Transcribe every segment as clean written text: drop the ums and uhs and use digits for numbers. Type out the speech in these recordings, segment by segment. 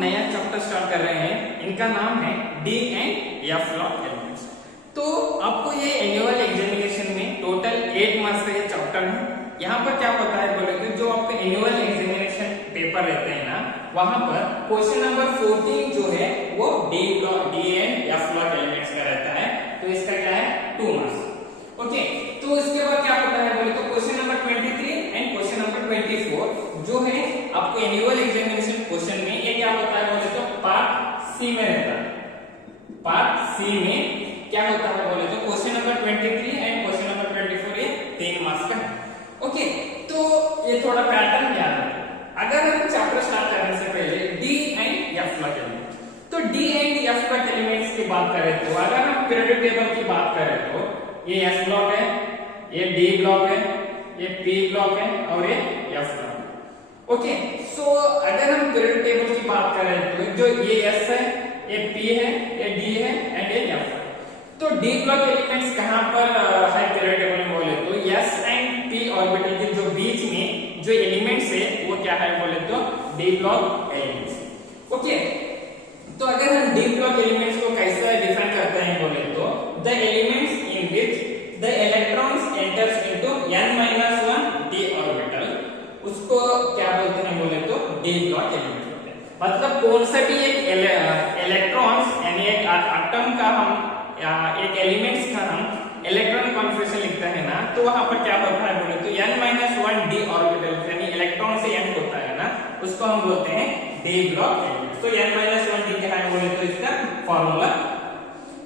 नया chapter start कर रहे हैं, इनका नाम है D and F block elements. तो आपको ये एनुअल एग्जामिनेशन में टोटल 8 मार्क्स का ये चैप्टर है। यहाँ पर क्या होता है बोले तो जो आपके एनुअल एग्जामिनेशन पेपर रहते हैं ना, वहां पर क्वेश्चन नंबर 14 जो है वो D and F block elements का रहता है। तो इसका क्या है 2 मार्क्स। ओके, तो इसके बाद क्या होता है बोले तो question number 23 and question number 24 जो है आपको एनुअल एग्जामिनेशन क्वेश्चन में ये क्या होता है बोले तो पार्ट सी में रहता है। पार्ट सी में क्या होता है बोले तो question number 23 and question number 24 ये 3 मार्क्स का है। ओके, तो ये थोड़ा पैटर्न क्या है। अगर हम चैप्टर स्टार्ट करने से पहले D and F block elements, तो D and F block elements की बात करें तो अगर हम पीरियोडिक टेबल की बात करें तो ये एस ब्लॉक है, ये डी ब्लॉक है, ये पी ब्लॉक है और ये एफ ब्लॉक है। ओके, सो अगर हम पीरियोडिक टेबल की बात करें तो जो ये एस है, ये पी है, ये डी है एंड ये एफ है। तो डी ब्लॉक एलिमेंट्स कहां पर है पीरियोडिक टेबल में बोले तो एस एंड पी ऑर्बिटल के जो बीच में जो एलिमेंट्स है वो क्या है बोले तो डी ब्लॉक एलिमेंट्स। ओके, तो अगर हम डी ब्लॉक एलिमेंट्स को कैसे डिफाइन करते हैं बोले तो the elements in which the electrons enters into n-1 d orbital, उसको क्या बोलते हैं बोले तो डी ब्लॉक एलिमेंट बोलते हैं। मतलब कौन सा भी एक इलेक्ट्रॉन्स यानी एक एटम का हम एक एलिमेंट्स का हम इलेक्ट्रॉन कॉन्फिगरेशन लिखते हैं ना, तो वहां पर क्या होता है बोले तो n-1 d ऑर्बिटल यानी इलेक्ट्रॉन से n होता है ना, उसको हम बोलते हैं डी ब्लॉक एलिमेंट। तो n-1 d क्या है बोले तो इसका फॉर्मूला।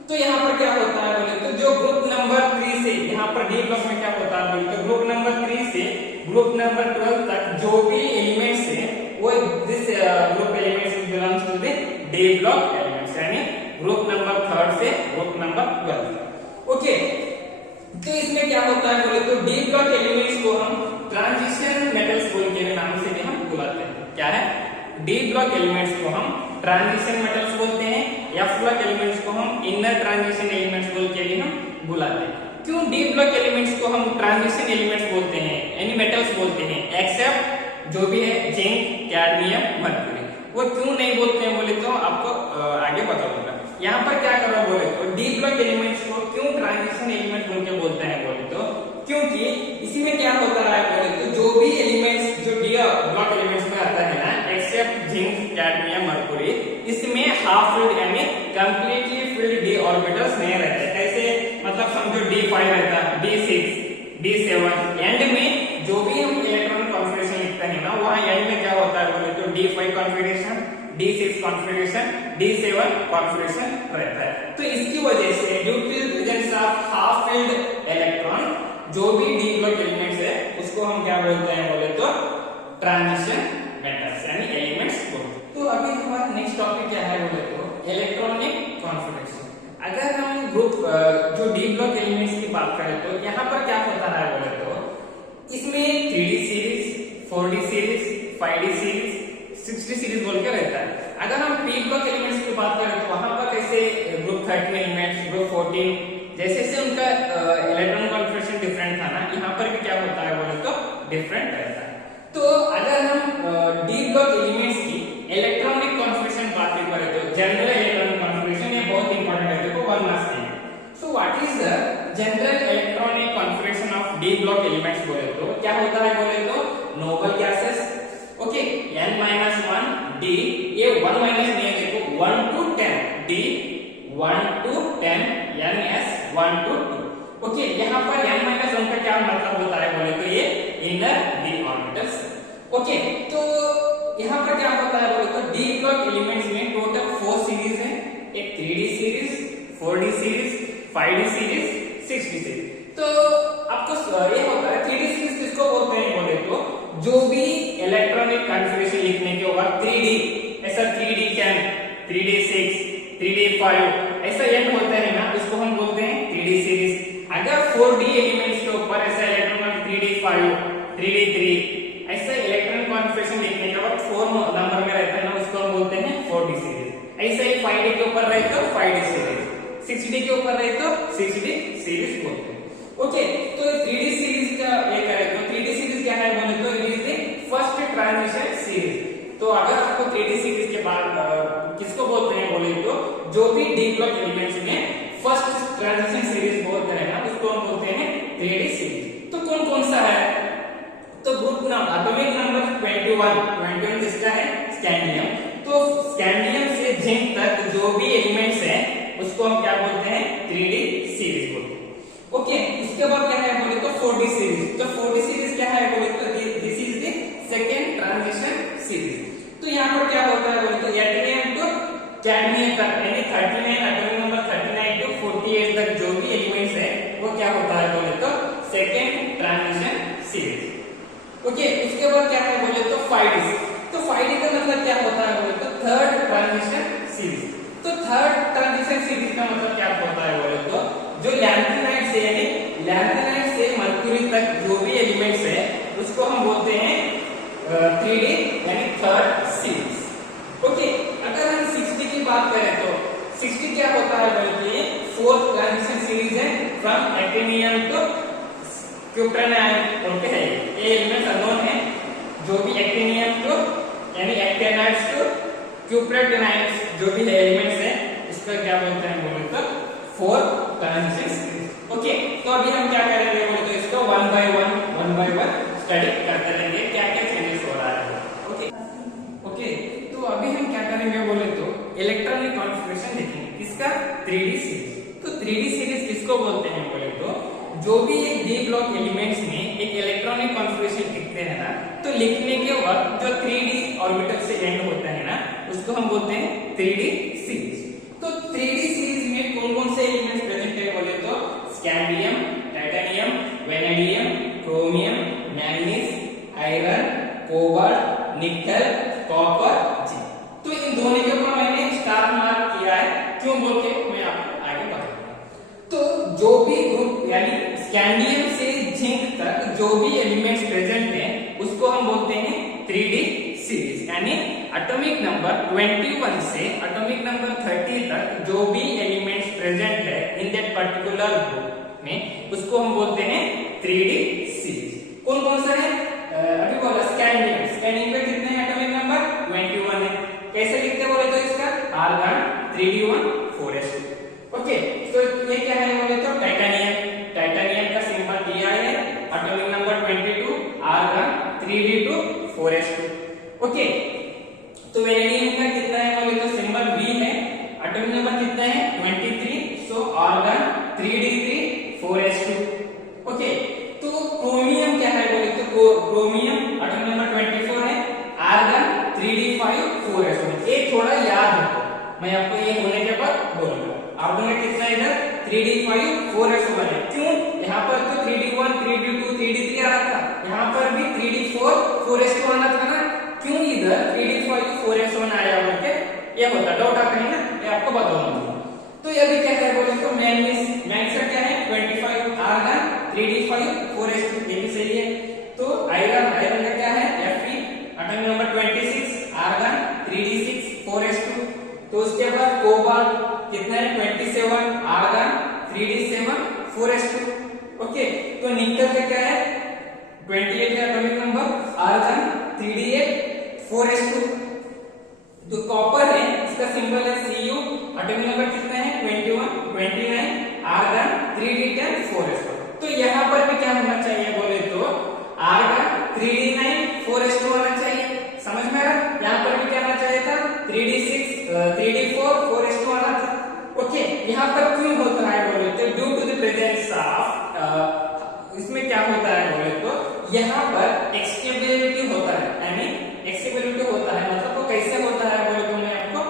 तो यहाँ पर क्या होता है बोले तो जो ग्रुप नंबर 3 से यहाँ पर डी ब्लॉक में क्या होता है बोले तो ग्रुप नंबर 3 से ग्रुप नंबर 12 तक जो भी एलिमेंट्स है वो this group elements belongs to the d block elements, यानी ग्रुप नंबर 3 से ग्रुप नंबर 12। ओके, तो इसमें क्या होता है बोले तो डी ब्लॉक एलिमेंट्स को हम ट्रांजिशन मेटल्स बोल के नाम से भी हम बुलाते हैं। क्या है, डी ब्लॉक एलिमेंट्स को हम ट्रांजिशन मेटल्स बोलते हैं, एफ ब्लॉक एलिमेंट्स को हम इनर ट्रांजिशन एलिमेंट्स बोल के भी हम बुलाते हैं। क्यों डी ब्लॉक एलिमेंट्स को हम ट्रांजिशन एलिमेंट्स बोलते हैं यानी मेटल्स बोलते हैं, एक्सेप्ट जो भी है जिंक, कैडमियम, मर्क्यूरी, वो क्यों नहीं बोलते हैं बोले तो आपको आगे बताऊंगा। यहाँ पर क्या करो बोले तो डी ब्लॉक एलिमेंट्स को क्यों ट्रांजिशन एलिमेंट बोल के बोलते हैं बोले तो क्योंकि इसी में क्या होता है बोले तो जो भी एलिमेंट्स जो डी ब्लॉक एलिमेंट्स में आता है ना, एक्सेप्ट जिंक, कैडमियम, मर्क्यूरी, इसमें हाफ फिल्ड यानी कंप्लीटली फिल्ड डी ऑर्बिटल्स नहीं रहते। कैसे, मतलब समझो D5 रहता है, D6, D7, एंड में जो भी हम इलेक्ट्रॉन कॉन्फिगरेशन लिखते हैं ना, वहां एंड में क्या होता है बोले तो D5 configuration, D6 configuration, D7 configuration रहता है। तो इसकी वजह से due to presence of half filled electron जो भी डी ब्लॉक एलिमेंट्स है उसको हम क्या बोलते हैं बोले तो ट्रांजिशन मेटल्स यानी एलिमेंट्स बोलते हैं। तो अभी हमारा नेक्स्ट टॉपिक क्या है बोले तो इलेक्ट्रॉनिक कॉन्फिगरेशन। अगर हम ग्रुप जो डी ब्लॉक एलिमेंट्स की बात करें तो यहाँ पर क्या होता है बोले तो इसमें 3D series, 4D series, 5D series, 6D series बोल के रहता है। अगर हम पी ब्लॉक एलिमेंट्स की बात करें तो वहां पर कैसे ग्रुप 13 एलिमेंट्स, ग्रुप 14 जैसे उनका इलेक्ट्रॉन कॉन्फिगरेशन डिफरेंट था ना, यहाँ पर भी क्या होता है बोले तो डिफरेंट रहता है। तो अगर हम डी ब्लॉक एलिमेंट्स की इलेक्ट्रॉनिक कॉन्फिगरेशन बात करें तो जनरल इलेक्ट्रॉनिक कॉन्फिगरेशन ये बहुत इंपॉर्टेंट है, देखो 1 मार्क्स है। So what is the general electronic configuration of D block elements बोले तो क्या होता है बोले तो noble gases, okay, n-1 d, ये 1 माइनस नहीं है, देखो 1 to 10 d, 1 to 10 ns 1 to 2। Okay, यहाँ पर n-1 का क्या मतलब होता है बोले तो ये इनर डी ऑर्बिटल्स। ओके, तो यहाँ पर क्या होता है बोले तो डी ब्लॉक एलिमेंट्स में टोटल 4 सीरीज है, एक 3D series, 4D series, 5D series, 6D series. तो आपको ये होता है 3D सीरीज किसको बोलते हैं बोले तो जो भी इलेक्ट्रॉनिक कॉन्फिगरेशन लिखने के बाद 3D ऐसा 3D कैन, 3D6, 3D5 ऐसा एंड होता है ना, उसको हम बोलते हैं 3D सीरीज। अगर 4D एलिमेंट्स के ऊपर ऐसा इलेक्ट्रॉन 3D5, 3D3 ऐसा इलेक्ट्रॉन कॉन्फिगरेशन लिखने के बाद 4 नंबर में रहता है ना, उसको हम बोलते हैं 4D सीरीज। ऐसे ही 5D के ऊपर रहे तो 5D सीरीज, 6D के ऊपर रहे तो 6D सीरीज बोलते हैं। ओके, तो 3D सीरीज का ये करें तो 3D सीरीज क्या है बोले तो it is the first transition series. तो अगर आपको 3D सीरीज के बाद जो भी डी ब्लॉक एलिमेंट्स में फर्स्ट ट्रांजिशन सीरीज बोलते हैं ना, उसको हम बोलते हैं 3D सीरीज। तो कौन कौन सा है? तो ग्रुप नंबर एटॉमिक नंबर 21 किसका है? स्कैंडियम। तो स्कैंडियम से जिंक तक जो भी एलिमेंट्स है उसको हम क्या बोलते हैं? 3D सीरीज बोलते हैं। ओके, इसके बाद क्या है बोले तो 4D सीरीज। तो 4D सीरीज क्या है बोले तो this is the second transition series. तो यहाँ पर क्या होता है बोले तो एटॉमिक टू कैडमियम तक, यानी 39 एटॉमिक नंबर 39 टू 48 तक जो भी एलिमेंट्स है वो क्या होता है बोले तो सेकंड ट्रांजिशन सीरीज। ओके, उसके बाद क्या है बोले तो 5D। तो 5D का मतलब क्या होता है बोले तो थर्ड ट्रांजिशन सीरीज। तो थर्ड ट्रांजिशन सीरीज का मतलब क्या होता है बोले तो जो लैंथेनाइड से यानी लैंथेनाइड से मरक्यूरी तक जो भी एलिमेंट्स है उसको हम बोलते हैं 3D यानी थर्ड सीरीज। ओके, अगर हम 6D की बात करें तो 6D क्या होता है बोले तो फोर्थ ट्रांजिशन सीरीज है फ्रॉम एक्टिनियम टू क्यूप्रेनाइड। ओके है, ये एलिमेंट्स अननोन है, जो भी एक्टिनियम टू यानी एक्टिनाइड्स टू क्यूप्रेनाइड्स जो भी एलिमेंट्स है इसका क्या बोलते हैं बोले तो फोर्थ ट्रांजिशन सीरीज। ओके, तो अभी हम क्या करेंगे बोले तो इसको वन बाय वन स्टडी करते रहेंगे क्या क्या चेंजेस हो रहा है। ओके, तो अभी हम क्या करेंगे बोले तो इलेक्ट्रॉनिक कॉन्फ़िगरेशन देखेंगे इसका 3D सीरीज। तो 3D सीरीज किसको बोलते हैं बोले तो जो भी एक डी ब्लॉक एलिमेंट्स में एक इलेक्ट्रॉनिक कॉन्फ़िगरेशन लिखते हैं ना, तो लिखने के वक्त जो 3D ऑर्बिटल से एंड होता है ना उसको हम बोलते हैं 3D सीरीज। तो 3D सीरीज में कौन कौन से एलिमेंट्स प्रेजेंट है बोले तो scandium, titanium, vanadium, chromium, manganese, iron, cobalt, निकल, कॉपर, जिंक। तो इन दोनों के ऊपर मैंने स्टार मार्क किया है, क्यों बोल के मैं आपको आगे बताऊंगा। तो जो भी ग्रुप यानी स्कैंडियम से जिंक तक जो भी एलिमेंट्स प्रेजेंट हैं उसको हम बोलते हैं 3D सीरीज, यानी एटॉमिक नंबर 21 से एटॉमिक नंबर 30 तक जो भी एलिमेंट्स प्रेजेंट है इन दैट पर्टिकुलर ग्रुप में उसको हम बोलते हैं 3D सीरीज। कौन कौन सा है? अभी बोला स्कैंडियम। स्कैंडियम पे कितने एटॉमिक नंबर? 21 है। कैसे लिखते बोले तो इसका आर्गन 3D1 4s2। ओके, तो ये क्या है बोले तो टाइटेनियम। टाइटेनियम का सिंबल दिया है, atomic number 22, argon 3D2 4s2। Okay, तो वेनेडियम का कितना है बोले तो सिंबल V है, एटॉमिक नंबर कितना है 23, so argon 3D3 4s2। Okay, तो क्रोमियम क्या है बोले तो क्रोमियम एटॉमिक नंबर 24 है, आर्गन 3D5 4s1। ये थोड़ा याद रखो, मैं आपको ये होने के बाद बोलूंगा। आर्गन में कितना इधर 3D5 4s1 है। क्यों? यहाँ पर तो 3D1 3D2 3D3 आ रहा था, यहाँ पर भी 3D4 4s2 आना था ना, क्यों इधर 3D5 4s1 आया बोल के ये होता डाउट आता है ना, ये आपको बताऊंगा। तो ये भी क्या है बोले तो मैंगनीज का क्या है 25, आर्गन 3D5 4s2, ये भी सही है। तो आयरन का क्या है Fe, atomic number 26, argon 3D6 4s2। तो उसके बाद कोबाल्ट कितना है 27, आर्गन 3D7 4s2। ओके, तो निकल का क्या है 28 का atomic number, argon 3D8 4s2। जो कॉपर है इसका सिंबल है Cu, एटॉमिक नंबर कितना है 21 29, आर्गन 3D10 4s2। तो यहाँ पर भी क्या होना चाहिए बोले तो आर्गन 3D9 4s2 होना चाहिए। समझ में आ रहा? यहाँ पर भी क्या आना चाहिए था 3D6 3D4 4s2 आना था। ओके, यहाँ पर क्यों होता है बोले तो due to the presence of इसमें क्या होता है बोले तो यहाँ पर एक्सटेबिलिटी होता है, यानी एक्सटेबिलिटी होता है मतलब वो कैसे होता है बोले तो मैं आपको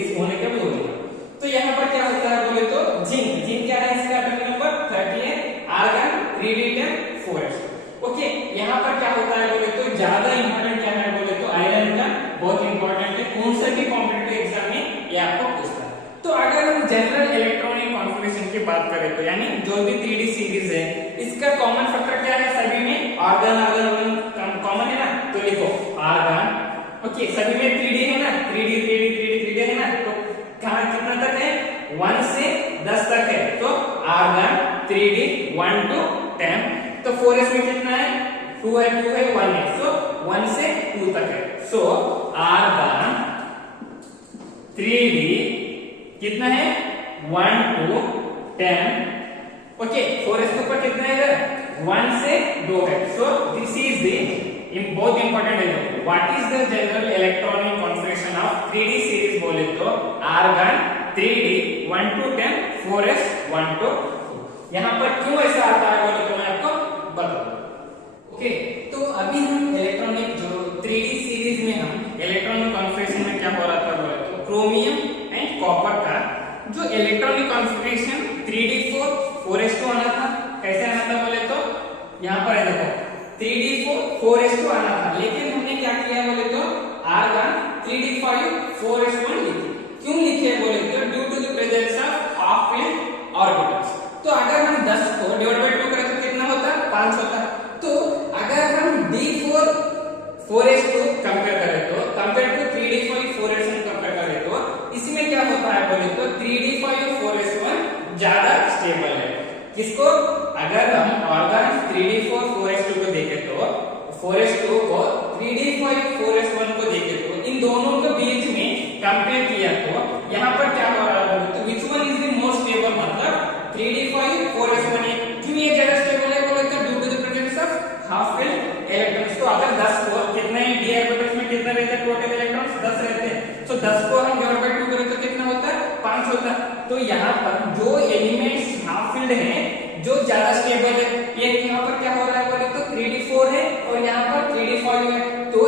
इस होने के बोलूंगा। तो यहाँ पर क्या होता है बोले तो जिंक क्या है इसका atomic number 38, argon 3D10 4s2। Okay, यहाँ पर क्या होता है बोले तो ज्यादा इंपॉर्टेंट क्या है बोले तो आयरन का बहुत इंपॉर्टेंट है, कौन सा भी कॉम्पिटिटिव एग्जाम में ये आपको पूछता है। तो अगर हम जनरल इलेक्ट्रॉनिक कॉन्फ़िगरेशन की बात करें तो यानी जो भी 3D सीरीज है इसका कॉमन फैक्टर क्या है? सभी में आर्गन कॉमन है ना, तो लिखो आर्गन। ओके, सभी में 3D है ना, 3D है ना, तो कहां कितना तक है 1 से 10 तक है, तो आर्गन 3D 1 to 10। तो 4s में कितना है 2 है 1 है, सो 1 से 2 तक है, सो आर्गन 3D कितना है 1 to 10, ओके 4s के ऊपर कितना है इधर 1 से 2 है। सो दिस इज द बहुत इंपॉर्टेंट है, what is the general electronic configuration of 3d series बोले तो argon 3d 1 to 10 4s 1 to 2। यहाँ पर क्यों ऐसा आता है बोले तो मैं आपको बताऊंगा। ओके तो अभी हम इलेक्ट्रॉनिक जो 3d सीरीज में हम इलेक्ट्रॉनिक कॉन्फिगरेशन में क्या हो रहा था बोले तो क्रोमियम एंड कॉपर का जो इलेक्ट्रॉनिक कॉन्फिगरेशन 3d4 4s2 आना था। कैसे आना था बोले तो यहाँ पर है देखो 3d4 4s2 आना था, लेकिन हमने क्या किया बोले तो आर्गन 3d5 4s1 लिखे। क्यों लिखे बोले तो due to the presence of half filled orbitals. तो अगर हम 10 को डिवाइड बाय 2 करें तो कितना होता है 5 होता है। तो अगर हम d4 4s2 कंपेयर करें तो compare to 3d5 4s1 compare करें तो इसमें क्या होता है बोले तो 3d5 4s1 ज्यादा स्टेबल है। किसको अगर हम ऑर्गन 3d4 4s2 को देखें तो 4s2 को 3d5 4s1 को देखें तो इन दोनों के बीच में कंपेयर किया तो यहाँ पर क्या हो रहा है तो which one is the most stable, मतलब 3d5 4s1 क्यों ये ज्यादा स्टेबल है बोले तो due to the presence of half filled electrons. तो अगर 10 को कितने d ऑर्बिटल्स में कितना रहता है टोटल इलेक्ट्रॉन्स 10 रहते हैं। सो 10 को हम डिवाइड बाय 2 करें तो कितना होता है 5 होता है। तो यहाँ पर जो एलिमेंट्स हाफ फील्ड है जो ज्यादा स्टेबल है, ये यहाँ पर क्या हो रहा है बोले तो 3d4 है और यहाँ पर 3d5 है। तो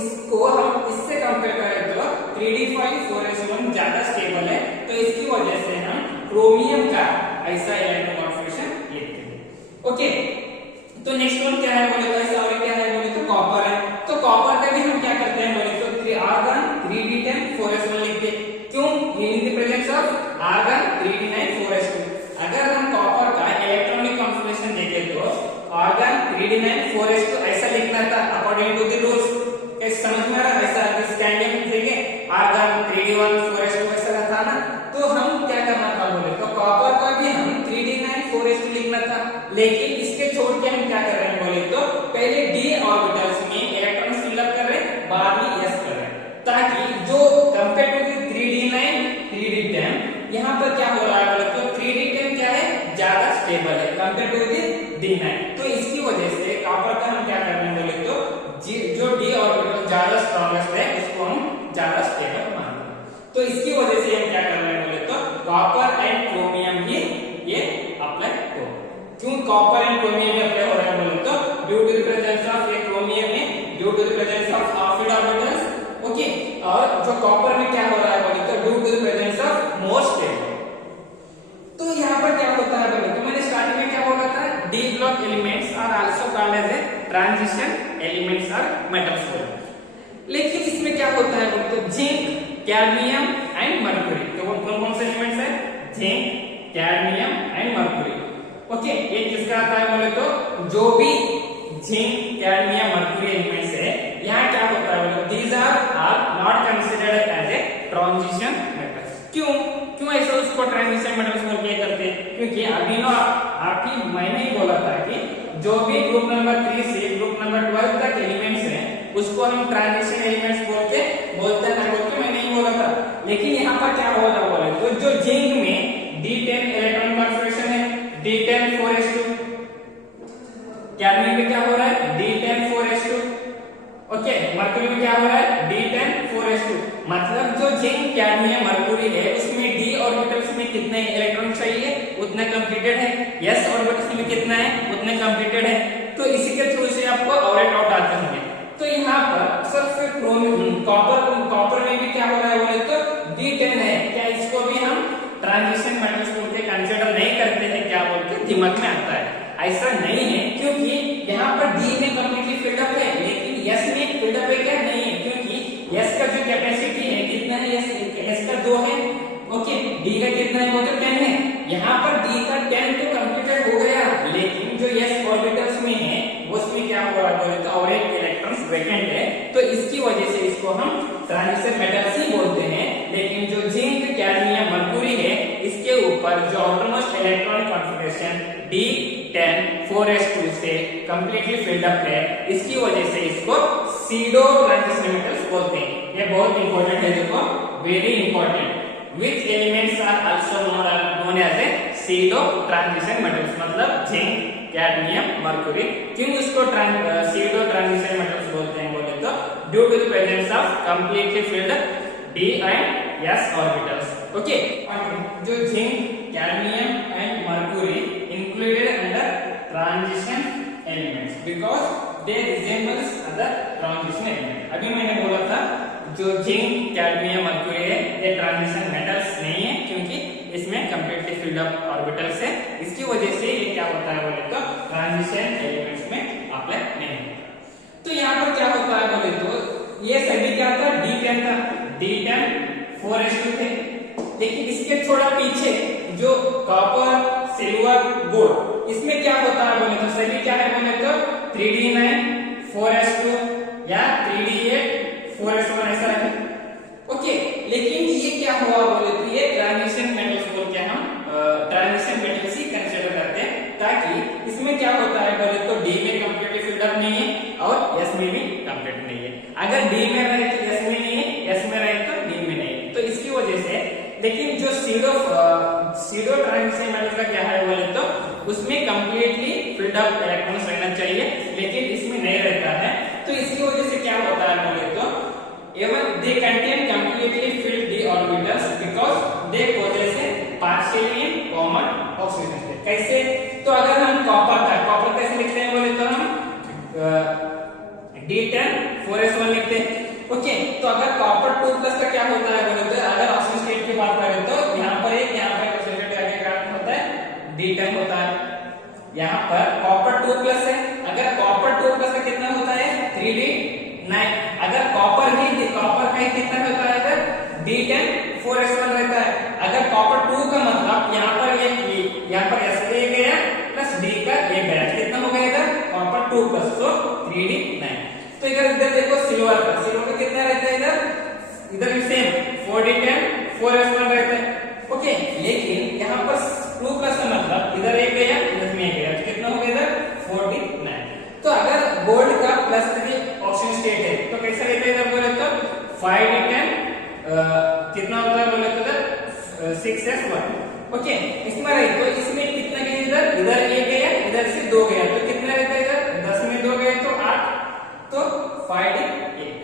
इसको हम इससे कंपेयर करें तो 3d5 4s1 ज्यादा स्टेबल है। तो इसकी वजह से हम क्रोमियम का ऐसा इलेक्ट्रॉन कॉन्फिगरेशन लिखते हैं। ओके तो नेक्स्ट वन क्या है बोले तो ऐसा और क्या है बोले तो कॉपर है। तो कॉपर का भी हम क्या करते हैं बोले तो आर्गन 3d10 4s1 लिखते हैं। क्यों in the presence of argon 3d9 4s2। अगर हम कॉपर का इलेक्ट्रॉनिक कॉन्फिगरेशन देखें तो आर्गन 3d9 4s2 ऐसा लिखना था अकॉर्डिंग टू द रूल्स। कैसे समझ में आ रहा है ऐसा स्टैंडिंग देंगे आर्गन 3d1 4s2 ऐसा था ना। तो हम क्या करना था बोले तो कॉपर का भी हम 3d9 4s2 लिखना था, लेकिन इसके छोड़ के हम क्या कर रहे हैं बोले तो पहले d ऑर्बिटल्स में इलेक्ट्रॉन फिलअप कर रहे हैं बाद में s कर रहे हैं, ताकि जो कंपेयर टू 3d9 3d10 यहाँ पर क्या हो रहा है बोले तो 3d10 क्या है ज्यादा स्टेबल है कंपेयर टू d9। तो इसकी वजह से कॉपर का हम क्या कर रहे हैं बोले तो जो d ऑर्बिटल ज्यादा स्ट्रॉन्गेस्ट है उसको हम ज्यादा स्टेबल मान रहे हैं। तो इसकी वजह से हम क्या कर रहे हैं बोले तो कॉपर एंड क्रोमियम ही ये अप्लाई हो। क्यों कॉपर एंड क्रोमियम में अप्लाई हो रहा है बोले तो due to the presence of ये क्रोमियम में due to the presence of half filled orbitals. Okay और जो कॉपर में क्या हो रहा है बोले तो due to the presence of more stable. तो यहाँ पर क्या होता है बोले तो मैंने स्टार्टिंग में क्या बोला था d block elements are also called as a transition elements or metals. लेकिन इसमें क्या होता है बोले तो जिंक कैडमियम एंड मर्क्यूरी। तो वो कौन कौन से एलिमेंट्स है zinc cadmium and mercury. Okay ये किसका आता है बोले तो जो भी जिंक कैडमियम मर्क्यूरी एलिमेंट्स है यहाँ क्या होता है बोले these are not considered as a transition metals. क्यों क्यों ऐसा उसको ट्रांजिशन मेटल्स बोल के करते हैं? क्योंकि अभी ना आपकी मैंने ही बोला था कि जो भी ग्रुप नंबर 3 से ग्रुप नंबर 12 तक एलिमेंट्स हैं उसको हम ट्रांजिशन एलिमेंट्स बोल के बोलते हैं बोल के मैंने ही बोला था। लेकिन यहाँ पर क्या हो रहा बोले तो जो जिंक में d10 इलेक्ट्रॉन कॉन्फिगरेशन है d10 4s2, कैडमियम में क्या हो रहा है d10 4s2, ओके मर्क्यूरी में क्या हो रहा है d10 4s2। मतलब जो जिंक कैडमियम मर्क्यूरी है उसमें d ऑर्बिटल्स में कितने इलेक्ट्रॉन चाहिए उतने कंप्लीटेड है, s ऑर्बिटल्स में कितना है उतने कंप्लीटेड है। तो इसी के थ्रू से आपको और एक डाउट आते होंगे। तो यहाँ पर सिर्फ कॉपर में भी क्या हो रहा है बोले तो d10 है, क्या इसको भी हम ट्रांजिशन मेटल्स बोल के कंसीडर नहीं करते हैं क्या बोल के दिमाग में आता है? ऐसा नहीं है, क्योंकि यहाँ पर d में कंप्लीटली फिल्डअप है लेकिन s में फिल्डअप है क्या नहीं है, क्योंकि s का जो कैपेसिटी है कितना है s का 2 है, ओके d का कितना है वो तो 10 है। यहाँ पर d का 10 तो कंप्लीटेड हो गया लेकिन जो s ऑर्बिटल्स में है उसमें क्या हो रहा है बोले तो और एक इलेक्ट्रॉन्स वैकेंट है। तो इसकी वजह से इसको हम ट्रांजिशन मेटल्स ही बोलते हैं। लेकिन जो जिंक कैडमियम मर्क्यूरी है इसके ऊपर जो outermost electronic configuration d10 4s2 से कंप्लीटली फिल्ड अप है इसकी वजह से इसको सीडो ट्रांजिशन मेटल्स बोलते हैं। ये बहुत इंपॉर्टेंट है, देखो very important. which elements are also known as a pseudo transition metals, मतलब जिंक, कैडमियम, मर्क्यूरी। क्यों इसको pseudo transition metals बोलते हैं बोले तो due to the presence of completely filled d and s orbitals। Okay, जो zinc, cadmium and mercury included under transition elements because they resembles other transition elements। अभी मैंने बोला था जो जिंक, कैडमियम, मर्क्यूरी है ये ट्रांजिशन मेटल्स नहीं है क्योंकि इसमें कंप्लीटली फिल्ड अप ऑर्बिटल्स है, इसकी वजह से ये क्या होता है बोले तो ट्रांजिशन एलिमेंट्स में अप्लाई नहीं होता। तो यहाँ पर क्या होता है बोले तो ये सभी क्या था, D10 था, D10 4s2 थे, लेकिन इसके थोड़ा पीछे जो कॉपर, सिल्वर, गोल्ड इसमें क्या होता है बोले तो सभी क्या है बोले तो 3d9 4s2 या 3d8 4s1 ऐसा है। ओके, लेकिन ये क्या हुआ बोले तो ये ट्रांजिशन मेटल्स बोल के हम ट्रांजिशन मेटल्स ही कंसीडर करते हैं, ताकि इसमें क्या होता है बोले तो डी में कंप्लीटली फिल्ड अप नहीं है और एस में भी कंप्लीट नहीं है। अगर डी में रहे तो एस में नहीं है, एस में रहे तो डी में नहीं है, तो इसकी वजह से। लेकिन जो सीडो ट्रांजिशन मेटल का क्या है बोले तो उसमें कंप्लीटली फिल्ड अप इलेक्ट्रॉन्स रहना चाहिए, लेकिन इसमें नहीं रहता है। तो इसकी वजह से क्या होता है बोले तो even they contain completely filled d orbitals because they possess a partially common oxidation state। कैसे? तो अगर हम कॉपर कैसे लिखते हैं बोले तो हम D10 4s1 लिखते हैं। ओके, तो अगर कॉपर 2+ का क्या होता है बोले तो अगर ऑक्सीजन स्टेट की बात करें तो यहाँ पर ऑक्सीजन आगे क्या होता है D10 होता है। यहाँ पर कॉपर 2+ है, अगर कॉपर 2+ का कितना होता है 3d9। अगर कॉपर का कितना होता है इधर D10 4s1 रहता है। अगर कॉपर 2 का मतलब यहाँ पर S ए गया प्लस D का ए गया, कितना हो गया इधर कॉपर 2+, तो 3d9। तो इधर देखो सिल्वर का कितना रहता है इधर भी सेम 4d10 4s1 रहता है। ओके, लेकिन यहाँ पर 2+ का मतलब इधर एक गया इधर में एक गया, तो कितना हो गया इधर 4d9। तो अगर गोल्ड का +3 ऑक्सीजन स्टेट है तो कैसा रहता है इधर बोले तो 5d10 कितना होता है बोले तो इधर 6s1। ओके, इसमें रही तो इसमें कितना गया इधर एक गया इधर से 2 गया, तो कितना रहता है इधर 10 में 2 गए तो 8, तो 5d8।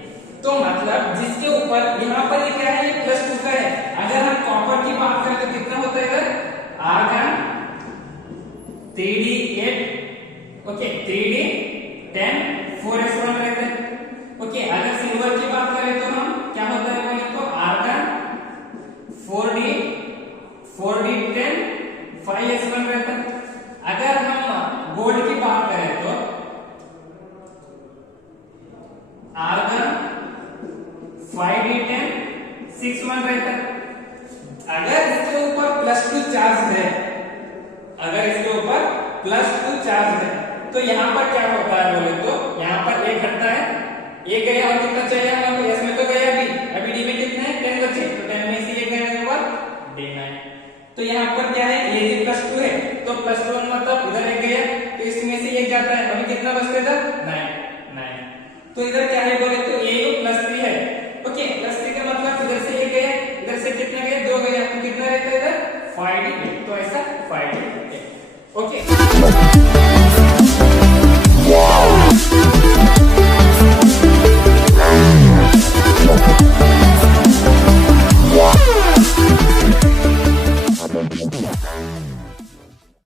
तो मतलब जिसके ऊपर यहाँ पर ये क्या है ये +2 का है। अगर हम कॉपर की बात करें तो कितना होता है इधर argon 3d8, okay 3d10 4s1 रहता है। ओके, अगर सिल्वर की बात करें तो हम क्या होता है बोले तो आर्गन 4d10 5s1 रहता है। अगर हम गोल्ड की बात करें तो आर्गन 5d10 6s1 रहता है। अगर इसके ऊपर +2 चार्ज है, तो यहाँ पर क्या होता है बोले तो यहाँ पर एक घटता है, एक गया और कितना चाहिए हमको, एस में तो गया अभी डी में कितने हैं 10 बचे, तो 10 में से एक गया के बाद d9। तो यहाँ पर क्या है ये +2 है, तो +2 मतलब इधर एक गया तो इसमें से एक जाता है, अभी कितना बचता है इधर 9। तो इधर क्या है